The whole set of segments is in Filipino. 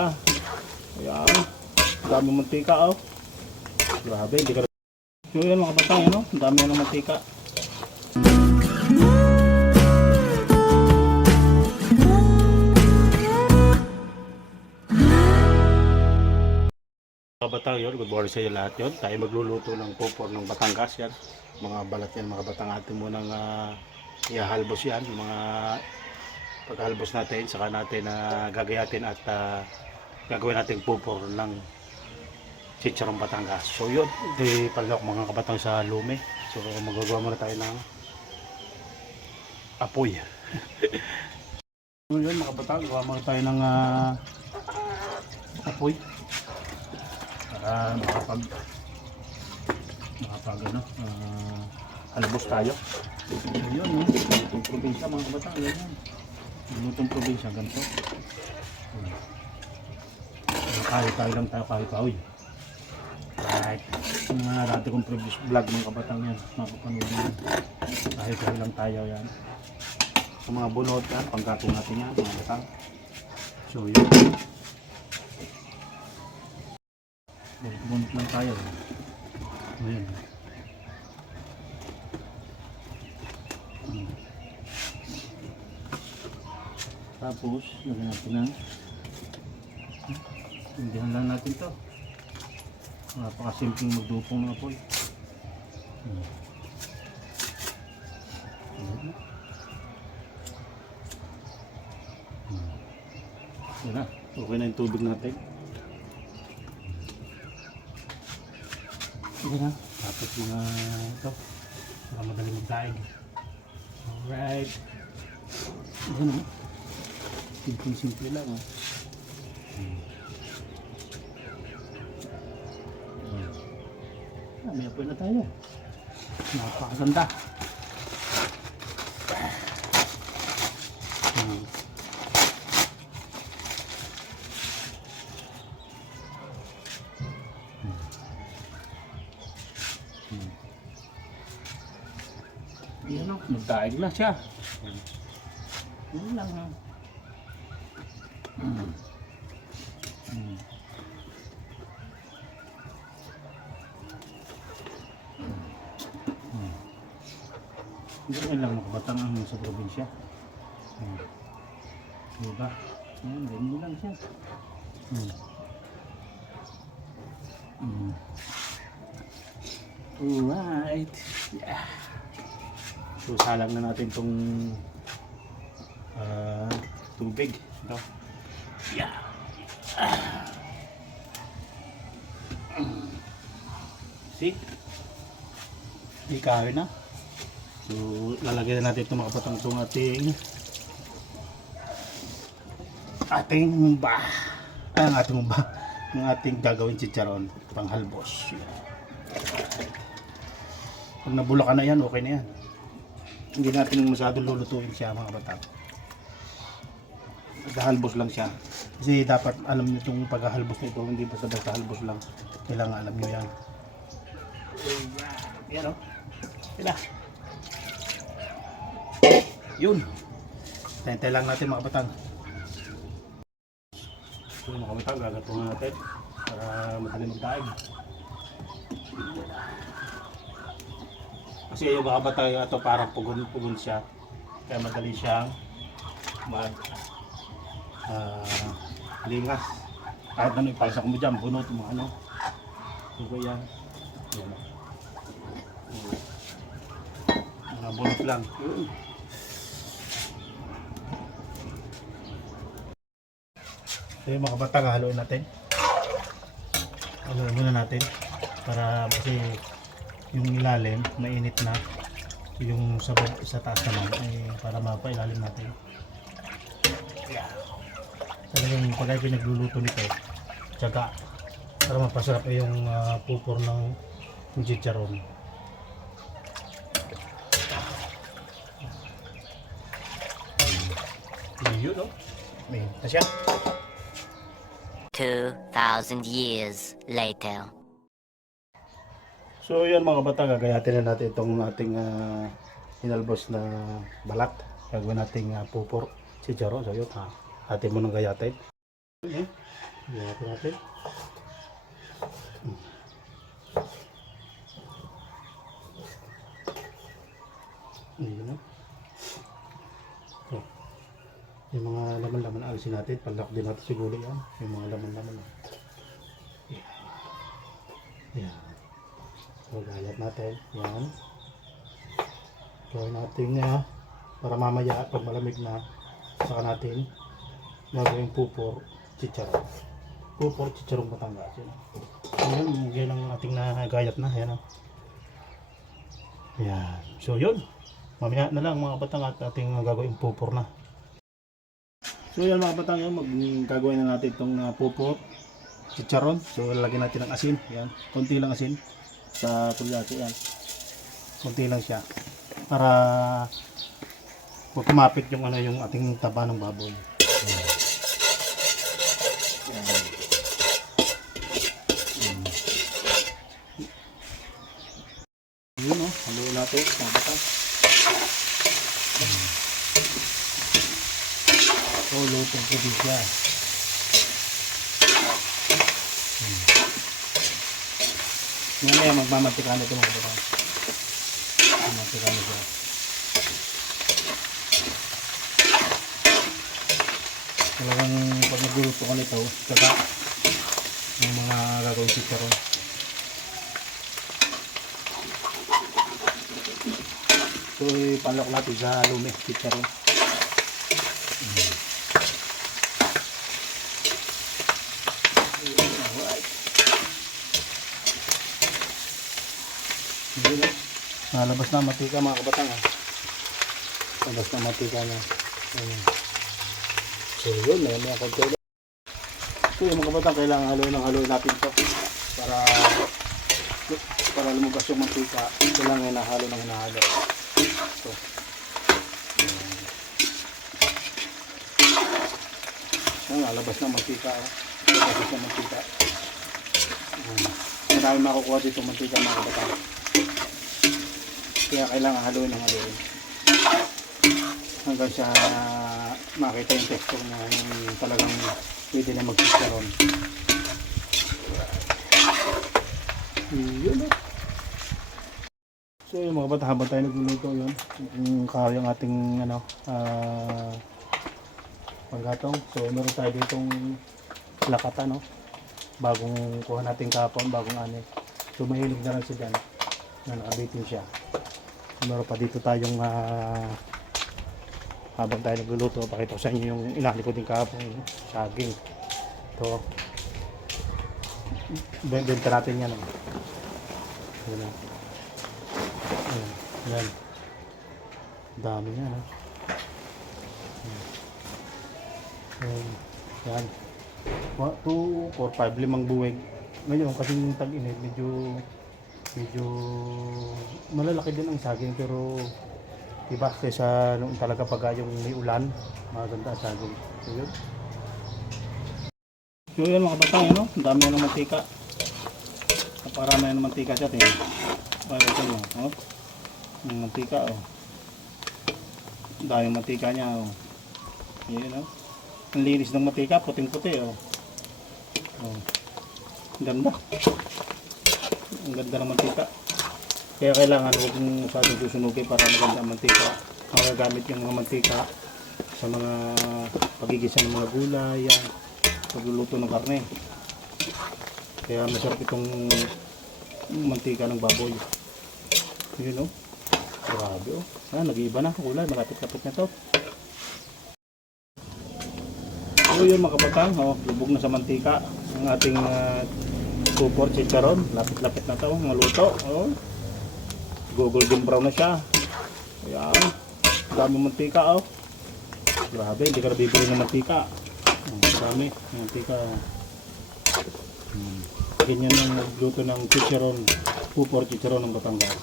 mantika. Ayan. Dami mantika oh. Grabe, hindi ka. So yan mga batang, ano? Dami ng mantika. Mga batang yun, good morning sa iyo lahat yun. Tayo magluluto ng popor ng Batangas yan. Mga balat yan, mga batang atin mo nang ihahalbos yan. Mga paghalbos natin, saka natin gagayatin at gagawin natin popor ng chicharong Batangas. So yun, di pala mga kabatang sa lume. So magagawa muna tayo ng apoy. So yun mga kabatang, gawa muna tayo ng apoy. Para makapag ano, halbos tayo. So yun, no? Lutong probinsya mga kabatang, yun yan. Lutong probinsya, ganito. Kahit lang tayo, kahit kahoy. Kahit mga dati kong previous vlog mga kabatang yan, makapanood yan. Kahit lang tayo yan. Sa mga bunot yan, panggatong natin yan, mga batang. So yun. Bunot lang tayo. Ayan. Tapos, lagyan natin ng hindihan lang natin to. Napakasimpleng magdupong ng apoy. Yan na, okay na yung tubig natin. Yan na, tapos mga ito para madali magdaig. Alright, yan na, simple lang may apoy na tayo. Napakaganda. Yan o, magdaig na siya. Yan lang ha. Ganyan lang mga batang ang sa probinsya. Diba? Ayan, ganyan lang siya. Alright. Yeah. So salang na natin itong tubig. Ito. Yeah. See? Ikaw na. So, lalagyan na natin itong mga batang itong ating yung ating gagawin chicharon panghalbos. Pag nabulakan na yan, okay na yan. Hindi natin masyadong lulutuin siya mga batang. Paghahalbos lang siya. Kasi dapat alam nyo itong paghahalbos nito, hindi basta-basta halbos lang. Kailangan alam nyo yan. Yan o. Sila. Yun. Tentay lang natin mga batang. So mga batang, gagatungan natin para madali magdaig. Kasi yung mga batang ito parang pugon-pugon siya. Kaya madali siyang lingas. Kahit ano ipasok mo dyan, bunot mo ano. So yan. Yan. Mga bunot lang. So yung mga batang haluin natin. Haluin muna natin para kasi yung ilalim mainit na, yung sa taas naman ay para mapailalim natin. Talagang pag ay pinagluluto nito, tiyaga para mapasarap yung pupor ng chicharon. Yun no? May na siya. 2,000 years later. So yan mga bata, gagayatin na natin itong ating hinalbos na balat. Gagawin nating pupor chicharon. So yun, atin mo nang gayatin. Lagyan natin. Ayun na. So, yung mga laman-laman alisin natin. Palak din natin siguro yan. Yung mga laman-laman. Yan. So, gayat natin. Yan. Gawin natin niya. Para mamaya, pag malamig na, saka natin gagawin pupor, chicharon. Pupor, chicharong Batangas. Yan. Yan ang ating nagayat na. Yan. Yan. So, yun. Mamaya na lang mga batang at ating gagawin pupor na. So yan mga batang, yan, gagawin na natin itong pupor, chicharon. So lalagyan natin ng asin. Yan. Konti lang asin sa kulyate. Yan. Konti lang siya. Para huwag kumapit yung, yung ating taba ng baboy. Yan. Yan. Yun o, haluin natin mga batang. So, lutong ko din siya. Mamaya magmamantika na ito mga kapatid. Magmamantika na siya. Talagang pag nagluluto ko nito, saka yung mga gagawin chicharon. So, ipalok natin sa lumi, chicharon. Nalabas na matika mga kabatang. Labas na matika na. So yun, may konti ulit. So yung mga kabatang, kailangan haluin natin ito para lumabas yung mantika. Ito lang yung nahalo ng hinahalo. So nalabas na mantika. Labas na mantika. Marami makukuha dito mantika mga kabatang. Kaya kailangan haluin hanggang sa makita yung texture na yung talagang pwede na mag-chicharon. Yun o. So yung mga bata, habang tayo nagluluto yun, yung kahoy yung ating panggatong. So meron tayo ditong lakatan, no? Bagong kuha natin kapon, bagong ani. So mahilig na lang siya dyan na nakabitin siya. Meron pa dito tayong habang tayo nagluluto, pakita ko sa inyo yung inali ko din kahapon, saging. Ito, benta natin yan. Yan. Yan. Dami yan. Yan. 2, 4, 5, 5 buwig. Ngayon, kasi tag-init, medyo malalaki din ang saging, pero iba kaysa noon talaga pag yung may ulan, maganda ang saging. So yun. So yun mga batang, ano? Ang dami ng mantika. Naparami ng mantika siya. Tingnan. Para ito mo. Oh. Ang mantika. Oh. Ang daming mantika niya. Oh. Yan, oh. Ang linis ng mantika. Puting-puti. Oh. Oh. Ang ganda. Ang ganda ng mantika. Kaya kailangan huwag mong sa ating susunugin para maganda ang mantika. Magagamit yung mga mantika sa mga pagigisa ng mga gulay, pagluluto ng karne. Kaya masarap itong mantika ng baboy. Yun o. Grabe o. Nag-iiba na kulay. Malapit-lapit na to. So yun mga kabatang. Lubog na sa mantika ang ating pupor chicharon. Lapit-lapit na to. Maluto. Golden brown na siya. Ayan. Dami mantika oh. Grabe, hindi ka na bibili ng mantika. Dami mantika. Ganyan ang nagluto ng chicharon, pupor chicharon ng Batangas.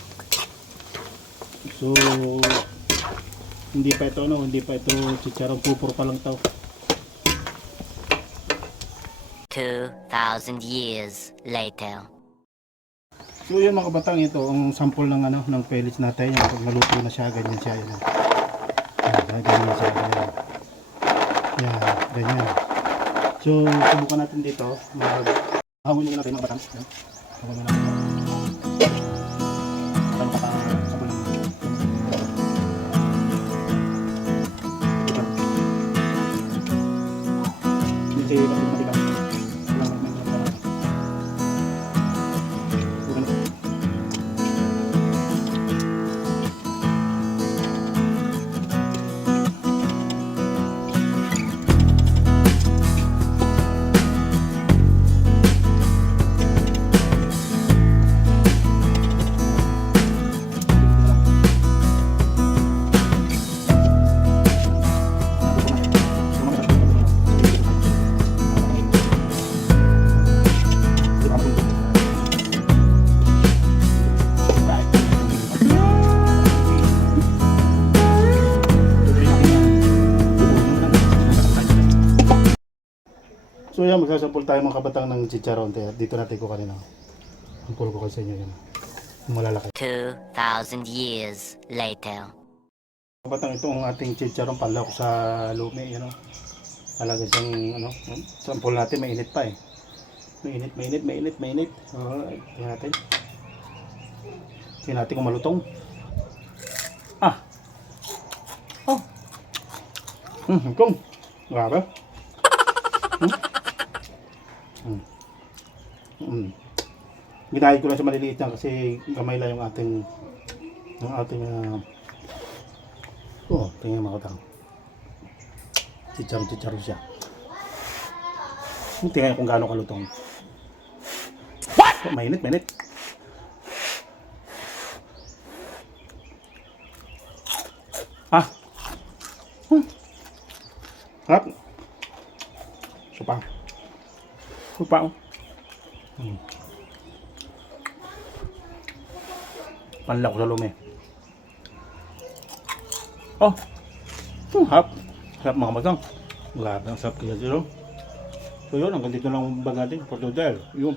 So hindi pa ito chicharon, pupor pa lang to. 2,000 years later. So yun mga kabatang, ito ang sample ng ng pellets natin. Yung pag maluto na siya, ganyan siya. Ganyan siya. Yan, ganyan. So, subukan natin dito. Hawin muna natin mga batang. Hawin muna natin. Ano pa sabon ng ito. Hindi kayo matigang. So yan, magsasampol tayo mga kabatang ng chicharon. Dito natin ko kanina. Ang ko kayo sa inyo yan. Yung malalaki. 2,000 years later. Kabatang ito ang ating chicharon. Pala ko sa lumi. Yan o. Talaga siyang ano. Sampol natin. Mainit pa eh. Mainit. Alright. Tingnan natin. Tingnan natin kung malutong. Ah. Oh. Kung. Grabe. Ginahid ko lang sa maliliit yan kasi gamay lang yung ating tingnan mga katang chicharon siya. Tingnan kung gaano kalutong. Mainit harap Supang. Panlak sa lumi. Oh. Harap mga matang. Grabe ang sarap kaya dito. So yun, hanggang dito lang ang bag natin for today. Yun.